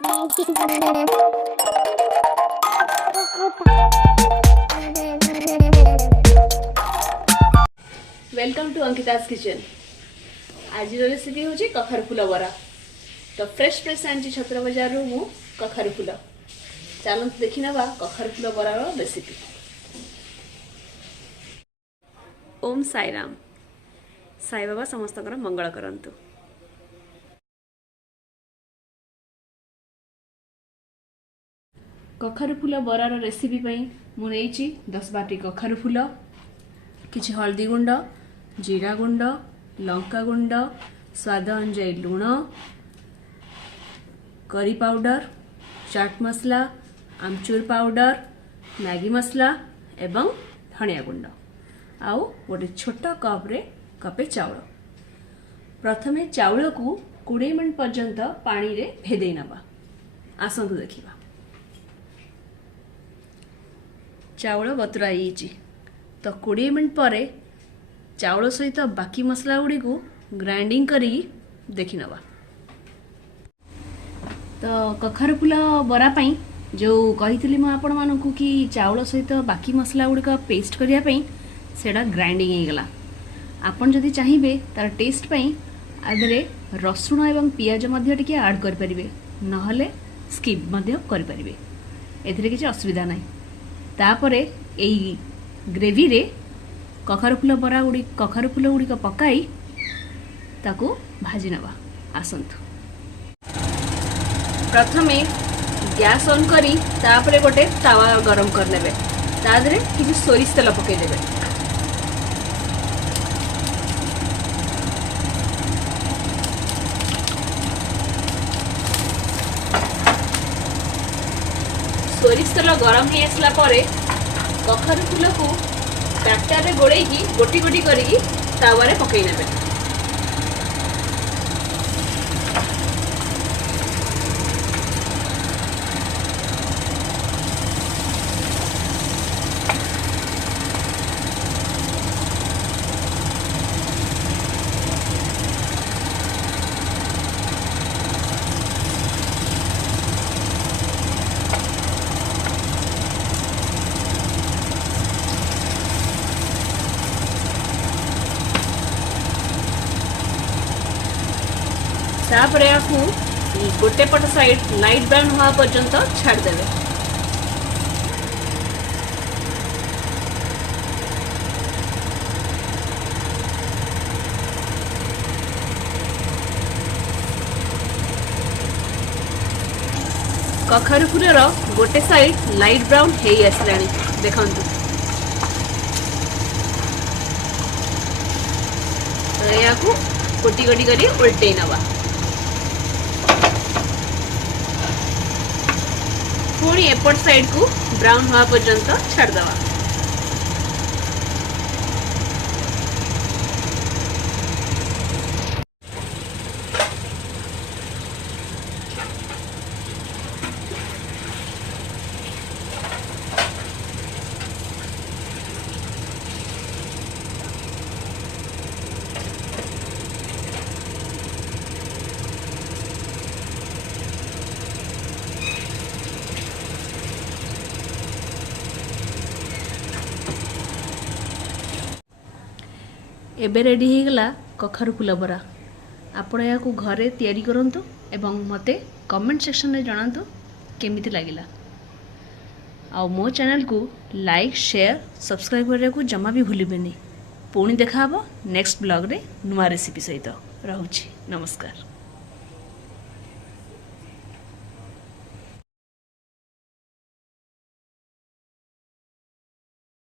Welcome to Ankita's kitchen. आज recipe हूँ कखारु फूल बरा। तो फ्रेश फ्रेश आनी छत्र बाजार मु कखारु फूल। चलते देखी ना कखारु फूल बरार रेसिपी। ओम साई राम। साई बाबा समस्त मंगल करंतु। कखारु फूल बरार रेसिपी मु 10-12 कखारु फूल, किछि हल्दी गुंड, जीरा गुंड, लंका गुंड, स्वाद अनुसार लुण, करी पाउडर, चाट मसला, आमचूर पाउडर, मैगी मसला एवं धनिया गुंड आउ गोटे छोट कप रे कपे चाउल। प्रथमे चाउल को 20 मिनट पर्यंत पानी रे भेदे नबा। आसंतु देखिबा। चाउल बतुराई तो 20 मिनट पर चाउल सहित बाकी मसला गुड़ी को ग्राइंडिंग करी देखि नबा। तो कखारु फूल बरा पई जो कही मु आपण मानकु कि चाउल सहित बाकी मसला गुड़ी का पेस्ट करिया पई सेडा ग्राइंडिंग हे गला। आपण जदि चाहिबे तार टेस्ट पई आदरे रसुण एवं पियाज मध्य टिके ऐड कर परिबे, नहले स्किप मध्य कर परिबे। एथिरे किछि असुविधा नाही। तापरे एई ग्रेवी रे कखारु फूल गुड़ी पकाई ताकू भाजी नवा। आसंतु प्रथमे गैस ऑन करी तापरे गोटे तावा गरम कर नेबे। तादरे किछि सोरिष तेल पके देबे। सोरिष तेल गरम हो आसला परे कखारु फूल को बैटर रे गोड़े गोटी गोटी करी तावा रे पकई नेबे। तापर आपको गोटे पट साइड लाइट ब्राउन हुआ पर्यंत छाड़ देवे। कखारु फूलर गोटे साइड लाइट ब्राउन हे आसलानी देखंतु। तो या को गोटी गोटी करी उल्टे नवा। पुणी एपट साइड को ब्राउन हुआ पर्यंत छाड़ दवा। एबे रेडी हो गला कखारु फूल बरा। आपण या को घरे तैयारी करंतु एवं मते कमेंट सेक्शन रे जणांतु केमिति लागिला। आ मो चैनल को लाइक शेयर सब्सक्राइब करने को जमा भी भूलिबेनी। पुणी देखा हबो नेक्स्ट ब्लॉग रे नुआ रेसिपी सहित। रहउछि नमस्कार।